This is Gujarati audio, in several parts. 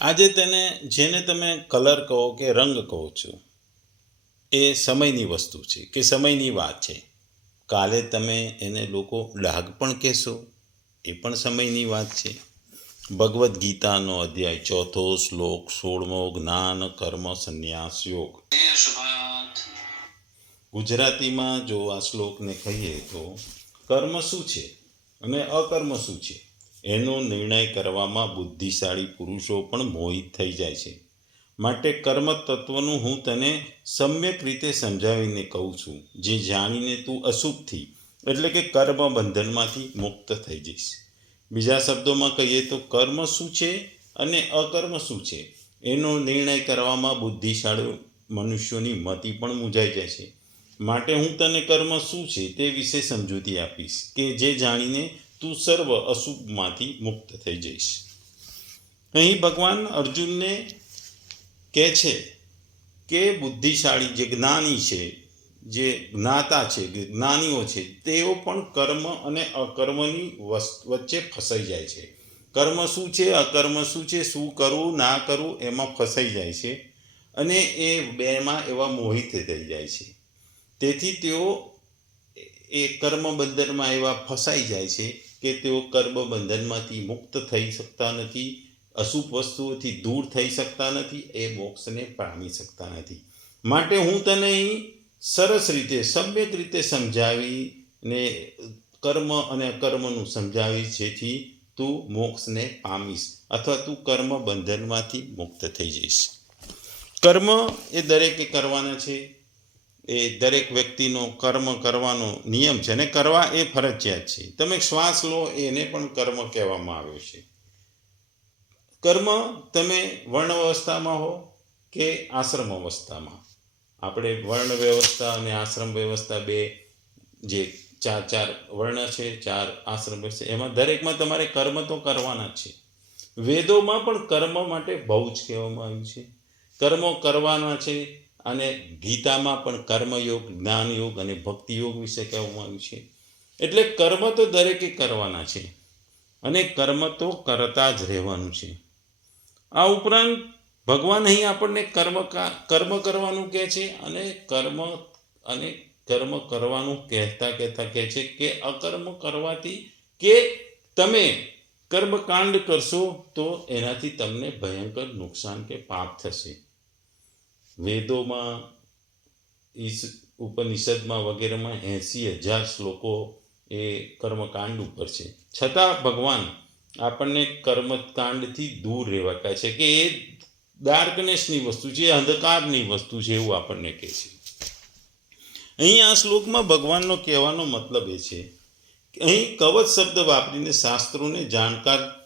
આજે તેને જેને તમે કલર કહો કે રંગ કહો છો, એ સમયની વસ્તુ છે કે સમયની વાત છે. કાલે તમે એને લોકો ડાઘ પણ કહેશો, એ પણ સમયની વાત છે. ભગવદ્ ગીતાનો અધ્યાય ચોથો શ્લોક, સોળમો જ્ઞાન, કર્મ, સંન્યાસ, યોગ. ગુજરાતીમાં જો આ શ્લોકને કહીએ તો કર્મ શું છે અને અકર્મ શું છે? એનો નિર્ણય કરવામાં બુદ્ધિશાળી પુરુષો પણ મોહિત થઈ જાય છે. માટે કર્મ તત્વનું હું તને સમ્યક રીતે સમજાવીને કહું છું, જે જાણીને તું અશુભથી એટલે કે કર્મ બંધનમાંથી મુક્ત થઈ જઈશ. બીજા શબ્દોમાં કહીએ તો કર્મ શું છે અને અકર્મ શું છે? એનો નિર્ણય કરવામાં બુદ્ધિશાળી મનુષ્યોની મતિ પણ મૂંઝાઈ જાય છે. માટે હું તને કર્મ શું છે તે વિશે સમજૂતી આપીશ, કે જે જાણીને તું સર્વ અશુભમાંથી મુક્ત થઈ જઈશ. અહીં ભગવાન અર્જુનને કહે છે કે બુદ્ધિશાળી જે જ્ઞાની છે, જે જ્ઞાતા છે જ્ઞાનીઓ છે, તેઓ પણ કર્મ અને અકર્મની વચ્ચે ફસાઈ જાય છે. કર્મ શું છે, અકર્મ શું છે, શું કરવું, ના કરવું, એમાં ફસાઈ જાય છે અને એ બેમાં એવા મોહિત થઈ જાય છે. તેથી તેઓ એ કર્મ બંધનમાં એવા ફસાઈ જાય છે કે તેઓ કર્મ બંધનમાંથી મુક્ત થઈ શકતા નથી, અશુભ વસ્તુઓથી દૂર થઈ શકતા નથી, એ મોક્ષને પામી શકતા નથી. માટે હું તને સરસ રીતે, સમ્યક રીતે સમજાવીને કર્મ અને અકર્મનું સમજાવીશ, જેથી તું મોક્ષને પામીશ અથવા તું કર્મ બંધનમાંથી મુક્ત થઈ જઈશ. કર્મ એ દરેકે કરવાના છે. એ દરેક વ્યક્તિનો કર્મ કરવાનો નિયમ છે અને કરવા એ ફરજિયાત છે. તમે શ્વાસ લો એને પણ કર્મ કહેવામાં આવ્યો છે. કર્મ તમે વર્ણ અવસ્થામાં હો કે આશ્રમ અવસ્થામાં? આપણે વર્ણ વ્યવસ્થા અને આશ્રમ વ્યવસ્થા બે જે ચાર ચાર વર્ણ છે, ચાર આશ્રમ વ્યવસ્થા એમાં દરેકમાં તમારે કર્મ તો કરવાના છે. વેદોમાં પણ કર્મ માટે બહુ જ કહેવામાં આવ્યું છે. કર્મો કરવાના છે અને ગીતામાં પણ કર્મયોગ, જ્ઞાનયોગ અને ભક્તિયોગ વિશે કહેવામાં આવ્યું છે. એટલે કર્મ તો દરેકે કરવાના છે અને કર્મ તો કરતા જ રહેવાનું છે. આ ઉપરાંત ભગવાન અહીં આપણને કર્મ કર્મ કરવાનું કહે છે અને કર્મ અને કર્મ કરવાનું કહેતા કહેતા કહે છે કે અકર્મ કરવાથી કે તમે કર્મકાંડ કરશો તો એનાથી તમને ભયંકર નુકસાન કે પાપ થશે. વેદોમાં ઈસ- ઉપનિષદમાં વગેરેમાં એંસી હજાર શ્લોકો એ કર્મકાંડ ઉપર છે. છતાં ભગવાન આપણને કર્મકાંડથી દૂર રહેવા કહે છે કે એ ડાર્કનેસની વસ્તુ છે, એ અંધકારની વસ્તુ છે એવું આપણને કહે છે. અહીં આ શ્લોકમાં ભગવાનનો કહેવાનો મતલબ એ છે અહીં કવચ શબ્દ વાપરીને શાસ્ત્રોને જાણકાર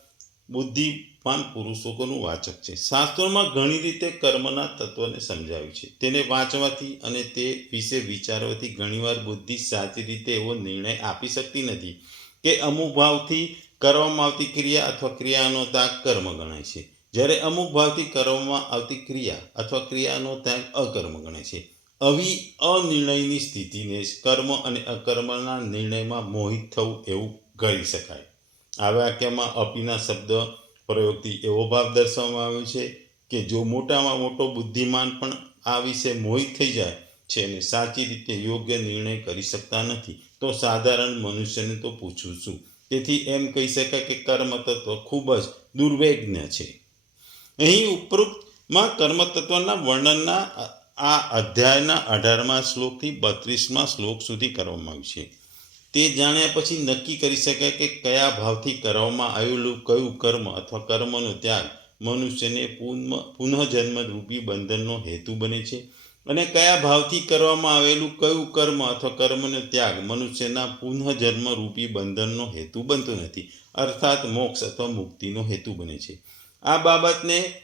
બુદ્ધિમાન પુરુષોનું વાચક છે. શાસ્ત્રોમાં ઘણી રીતે કર્મના તત્વને સમજાવ્યું છે. તેને વાંચવાથી અને તે વિશે વિચારવાથી ઘણીવાર બુદ્ધિ સાચી રીતે એવો નિર્ણય આપી શકતી નથી કે અમુક ભાવથી કરવામાં આવતી ક્રિયા અથવા ક્રિયાનો ત્યાગ કર્મ ગણાય છે. જ્યારે અમુક ભાવથી કરવામાં આવતી ક્રિયા અથવા ક્રિયાનો ત્યાગ અકર્મ ગણાય છે. આવી અનિર્ણયની સ્થિતિને કર્મ અને અકર્મના નિર્ણયમાં મોહિત થવું એવું ગણી શકાય. આ વાક્યમાં અપીના શબ્દ પ્રયોગથી એવો ભાવ દર્શાવવામાં આવ્યો છે કે જો મોટામાં મોટો બુદ્ધિમાન પણ આ વિશે મોહિત થઈ જાય, છે અને સાચી રીતે યોગ્ય નિર્ણય કરી શકતા નથી, તો સાધારણ મનુષ્યને તો પૂછું છું. તેથી એમ કહી શકાય કે કર્મ તત્વ ખૂબ જ દુર્વેજ્ઞ છે. અહીં ઉપરોક્તમાં કર્મ તત્વના વર્ણનના આ- અધ્યાયના અઢારમા શ્લોકથી બત્રીસમાં શ્લોક સુધી કરવામાં આવ્યું છે. તે જાણ્યા પછી નક્કી કરી શકાય કે કયા ભાવથી કરવામાં આવેલું કયું કર્મ અથવા કર્મનો ત્યાગ મનુષ્યને પુનઃ પુનઃજન્મ રૂપી બંધનનો હેતુ બને છે? અને કયા ભાવથી કરવામાં આવેલું કયું કર્મ અથવા કર્મનો ત્યાગ મનુષ્યના પુનઃજન્મ રૂપી બંધનનો હેતુ બનતો નથી, અર્થાત મોક્ષ અથવા મુક્તિનો હેતુ બને છે? આ બાબતને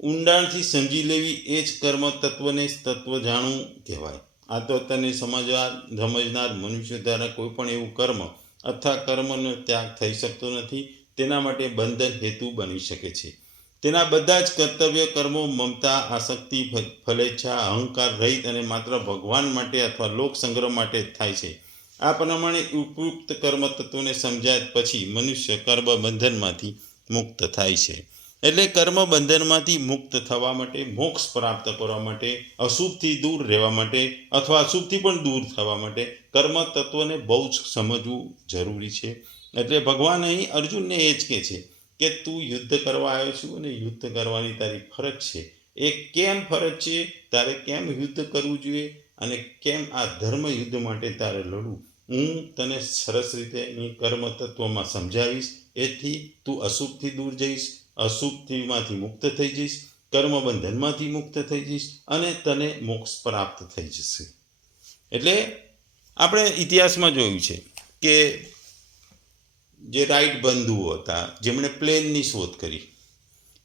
ઊંડાણથી સમજી લેવી એ જ કર્મ તત્વને તત્વ જાણવું કહેવાય. આ તો તને સમજવા સમજનાર મનુષ્ય દ્વારા કોઈ પણ એવું કર્મ અથવા કર્મનો ત્યાગ થઈ શકતો નથી, તેના માટે બંધન હેતુ બની શકે છે. તેના બધા જ કર્તવ્ય કર્મો મમતા, આસક્તિ ફલેચ્છા, અહંકાર રહિત અને માત્ર ભગવાન માટે અથવા લોક સંગ્રહ માટે થાય છે. આ પ્રમાણે ઉપયુક્ત કર્મ તત્વોને સમજાય પછી મનુષ્ય કર્મ બંધનમાંથી મુક્ત થાય છે. એટલે કર્મ બંધનમાંથી મુક્ત થવા માટે, મોક્ષ પ્રાપ્ત કરવા માટે, અશુભથી દૂર રહેવા માટે અથવા અશુભથી પણ દૂર થવા માટે કર્મ તત્વને બહુ જ સમજવું જરૂરી છે. એટલે ભગવાન અહીં અર્જુનને એ જ કહે છે કે તું યુદ્ધ કરવા આવ્યો છું અને યુદ્ધ કરવાની તારી ફરજ છે. એ કેમ ફરજ છે? તારે કેમ યુદ્ધ કરવું જોઈએ? અને કેમ આ ધર્મ યુદ્ધ માટે તારે લડવું? હું તને સરસ રીતે કર્મ તત્વમાં સમજાવીશ. એથી તું અશુભથી દૂર જઈશ. અશુભથીમાંથી મુક્ત થઈ જઈશ કર્મ બંધનમાંથી મુક્ત થઈ જઈશ અને તને મોક્ષ પ્રાપ્ત થઈ જશે. એટલે આપણે ઇતિહાસમાં જોયું છે કે જે રાઈટ બંધુઓ હતા, જેમણે પ્લેનની શોધ કરી,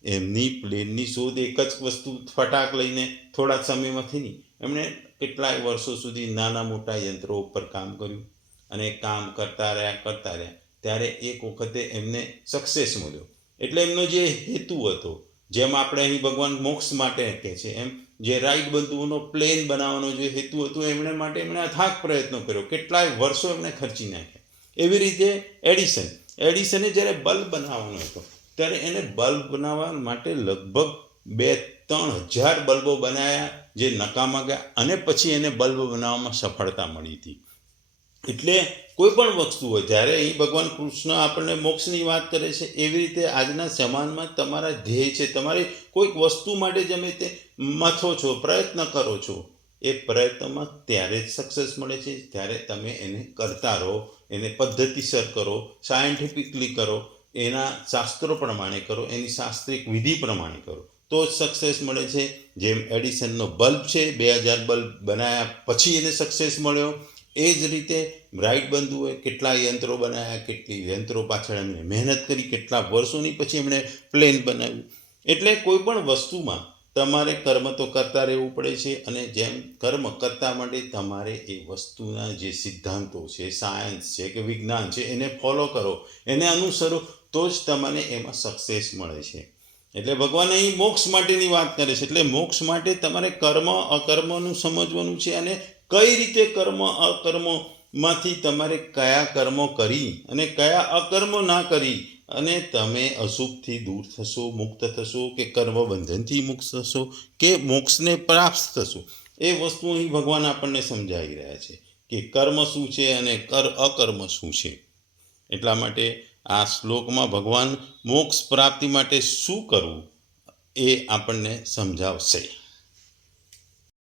એમની પ્લેનની શોધ એક જ વસ્તુ ફટાક લઈને થોડા સમયમાં થઈ નહીં એમણે કેટલાય વર્ષો સુધી નાના મોટા યંત્રો ઉપર કામ કર્યું અને કામ કરતા રહ્યા કરતા રહ્યા. ત્યારે એક વખતે એમને સક્સેસ મળ્યો. એટલે એમનો જે હેતુ હતો, જેમ આપણે અહીં ભગવાન મોક્ષ માટે કહે છે, એમ જે રાઈટ બંધુઓનો પ્લેન બનાવવાનો જે હેતુ હતો, એમણે માટે એમણે અથાગ પ્રયત્નો કર્યો. કેટલાય વર્ષો એમણે ખર્ચી નાખ્યા. એવી રીતે એડિસન, એડિસને જ્યારે બલ્બ બનાવવાનો હતો, ત્યારે એને બલ્બ બનાવવા માટે લગભગ બે ત્રણ હજાર બલ્બો બનાવ્યા જે નકામા ગયા, અને પછી એને બલ્બ બનાવવામાં સફળતા મળી હતી. એટલે કોઈ પણ વસ્તુ હોય, જ્યારે અહીં ભગવાન કૃષ્ણ આપણને મોક્ષની વાત કરે છે, એવી રીતે આજના સમાજમાં તમારા ધ્યેય છે, તમારી કોઈક વસ્તુ માટે તમે તે મથો છો, પ્રયત્ન કરો છો, એ પ્રયત્નમાં ત્યારે જ સક્સેસ મળે છે, ત્યારે તમે એને કરતા રહો, એને પદ્ધતિસર કરો સાયન્ટિફિકલી કરો, એના શાસ્ત્રો પ્રમાણે કરો, એની શાસ્ત્રિક વિધિ પ્રમાણે કરો, તો જ સક્સેસ મળે છે. જેમ એડિસનનો બલ્બ છે, બે હજાર બલ્બ બનાવ્યા પછી એને સક્સેસ મળ્યો. એ જ રીતે બ્રાઇટ બંધુએ કેટલા યંત્રો બનાવ્યા, કેટલી યંત્રો પાછળ એમણે મહેનત કરી, કેટલા વર્ષોની પછી એમણે પ્લેન બનાવ્યું. એટલે કોઈ પણ વસ્તુમાં તમારે કર્મ તો કરતા રહેવું પડે છે અને જેમ કર્મ કરતા માટે તમારે એ વસ્તુના જે સિદ્ધાંતો છે, સાયન્સ છે કે વિજ્ઞાન છે એને ફોલો કરો, એને અનુસરો તો જ તમને એમાં સક્સેસ મળે છે. એટલે ભગવાન અહીં મોક્ષ માટેની વાત કરે છે. એટલે મોક્ષ માટે તમારે કર્મ, અકર્મનું સમજવાનું છે અને કઈ રીતે કર્મ, અકર્મમાંથી તમારે કયા કર્મો કરી અને કયા અકર્મો ના કરી અને તમે અશુભથી દૂર થશો, મુક્ત થશો કે કર્મ બંધનથી મુક્ત થશો કે મોક્ષને પ્રાપ્ત થશો. એ વસ્તુ અહીં ભગવાન આપણને સમજાવી રહ્યા છે કે કર્મ શું છે અને કર અકર્મ શું છે. એટલા માટે આ શ્લોકમાં ભગવાન મોક્ષ પ્રાપ્તિ માટે શું કરવું એ આપણને સમજાવશે.